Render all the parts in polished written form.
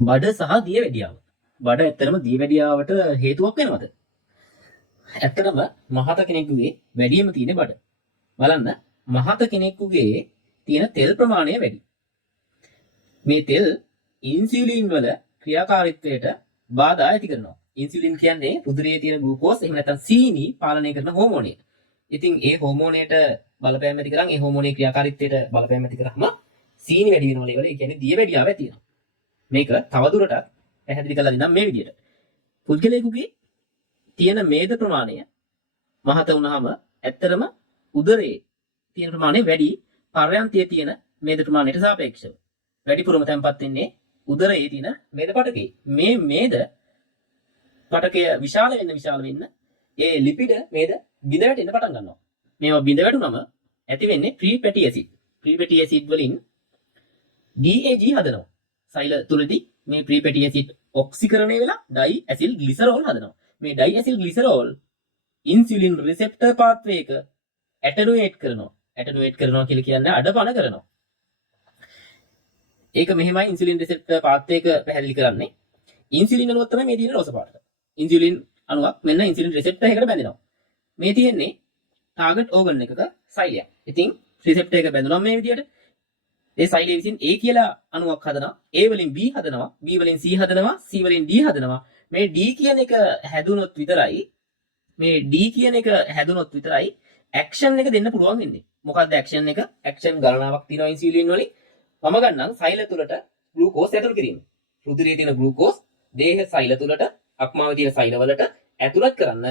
බඩ සහ දියවැඩියාව. බඩ ඇත්තටම දියවැඩියාවට හේතුවක් වෙනවද? ඇත්තටම මහත කෙනෙකුගේ වැඩිම තියෙන බඩ. බලන්න මහත කෙනෙකුගේ තියෙන තෙල් ප්‍රමාණය වැඩි. මේ තෙල් ඉන්සියුලින් වල ක්‍රියාකාරීත්වයට බාධා ඇති කරනවා. ඉන්සියුලින් කියන්නේ උදරයේ තියෙන ග්ලූකෝස් එහෙම නැත්නම් සීනි පාලනය කරන හෝමෝනය. ඉතින් ඒ හෝමෝනයට බලපෑම් ඇති කරන් ඒ හෝමෝනයේ ක්‍රියාකාරීත්වයට බලපෑම් ඇති කරාම සීනි වැඩි වෙනවා වල ඒ කියන්නේ දියවැඩියාව ඇති වෙනවා. මේක තවදුරටත් පැහැදිලි කරලා දෙන්නම් මේ විදිහට. පුද්ගලයෙකුගේ තියෙන මේද ප්‍රමාණය මහත වුණාම ඇත්තටම උදරයේ තියෙන ප්‍රමාණය වැඩි පර්යන්තයේ තියෙන මේද ප්‍රමාණයට සාපේක්ෂව. වැඩිපුරම තැන්පත් වෙන්නේ උදරයේ තියෙන මේද පටකේ. මේ මේද පටකය විශාල වෙන්න ඒ ලිපිඩ මේද බිඳ වැටෙන්න පටන් ගන්නවා. මේවා බිඳ වැටුනම ඇති වෙන්නේ ෆ්‍රී පැටි ඇසිඩ්. ෆ්‍රී පැටි ඇසිඩ් වලින් DAG හදනවා. සෛල තුලදී මේ ෆ්‍රී පැටි ඇසිඩ් ඔක්සිකරණය වෙලා ඩයි ඇසිල් ග්ලිසරෝල් හදනවා. මේ ඩයි ඇසිල් ග්ලිසරෝල් ඉන්සියුලින් රිසෙප්ටර් පාත්වේ එක ඇටනුවේට් කරනවා. ඇටනුවේට් කරනවා කියලා කියන්නේ අඩපණ කරනවා. ඒක මෙහෙමයි ඉන්සියුලින් රිසෙප්ටර් පාත්වේ එක පැහැදිලි කරන්නේ. ඉන්සියුලින් අණුවක් තමයි මේ තියෙන රෝස පාට. ඉන්සියුලින් අණුවක් මෙන්න ඉන්සියුලින් රිසෙප්ටර් එකකට බැඳෙනවා. මේ තියෙන්නේ ටාගට් ඕගන් එකක සෛලයක්. ඉතින් රිසෙප්ටර් එක බැඳුනම මේ විදියට ඒ සෛලය විසින් A කියලා අණුවක් හදනවා. A වලින් B හදනවා. B වලින් C හදනවා. C වලින් D හදනවා. මේ D කියන එක හැදුනොත් විතරයි ඇක්ෂන් එක දෙන්න පුළුවන් වෙන්නේ. මොකක්ද ඇක්ෂන් එක? ඇක්ෂන් ගණනාවක් තියෙනවා ඉන්සියුලින් වලින්. මම ගන්නම් සෛල තුලට ග්ලූකෝස් ඇතුල් කිරීම. රුධිරයේ තියෙන ග්ලූකෝස් දේහ සෛල තුලට අක්මාවේ තියෙන සෛල වලට ඇතුළත් කරන්න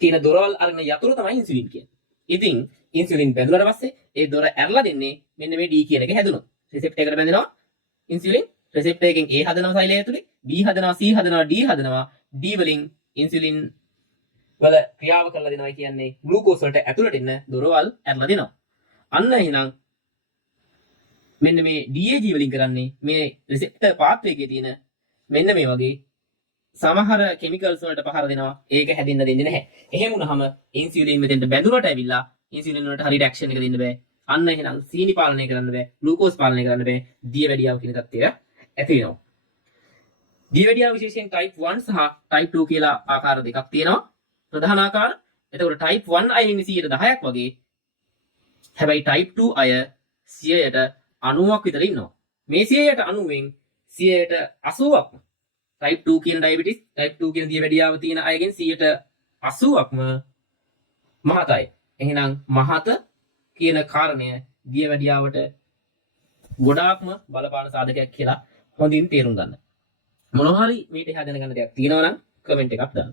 තියෙන දොරවල් අරගෙන යතුරු තමයි ඉන්සියුලින් කියන්නේ. ඉතින් ඉන්සියුලින් බැඳුනට පස්සේ ඒ දොර ඇරලා දෙන්නේ මෙන්න මේ D කියන එක හැදුනොත්. රිසෙප්ටර් එකට බැඳෙනවා ඉන්සියුලින්. රිසෙප්ටර් එකෙන් A හදනවා සෛලය ඇතුලේ, B හදනවා, C හදනවා, D හදනවා. D වලින් ඉන්සියුලින් වල ක්‍රියාව කරලා දෙනවා කියන්නේ ග්ලූකෝස් වලට ඇතුළට එන්න දොරවල් ඇරලා දෙනවා. අන්න එහෙනම් මෙන්න මේ DAG වලින් කරන්නේ මේ රිසෙප්ටර් පාත්වේ එකේ තියෙන මෙන්න මේ වගේ සමහර කෙමිකල්ස් වලට පහර දෙනවා. ඒක හැදෙන්න දෙන්නේ නැහැ. එහෙම වුණාම ඉන්සියුලින් මෙතෙන්ට බැඳුනට ඇවිල්ලා ඉන්සියුලින් වලට හරියට ඇක්ෂන් එක දෙන්න බෑ. අන්න එහෙනම් සීනි පාලනය කරන්න බෑ. ග්ලූකෝස් පාලනය කරන්න බෑ. දියවැඩියාව කියන තත්ත්වය ඇති වෙනවා. දියවැඩියාව විශේෂයෙන් type 1 සහ type 2 කියලා ආකාර දෙකක් තියෙනවා. ප්‍රධාන ආකාර. එතකොට type 1 අය ඉන්නේ 10%ක් වගේ. හැබැයි type 2 අය 100ට 90ක් විතර ඉන්නවා. මේ 100ට 90න් 100ට 80ක් type 2 කියන ඩයබටිස්, type 2 කියන දියවැඩියාව තියෙන අයගෙන් 80%ක්ම මහතයි. එහෙනම් මහත කියන කාරණය දියවැඩියාවට ගොඩාක්ම බලපාන සාධකයක් කියලා හොඳින් තේරුම් ගන්න. මොනවා හරි මේක එහා දැනගන්න දෙයක් තියෙනවා නම් කමෙන්ට් එකක් දාන්න.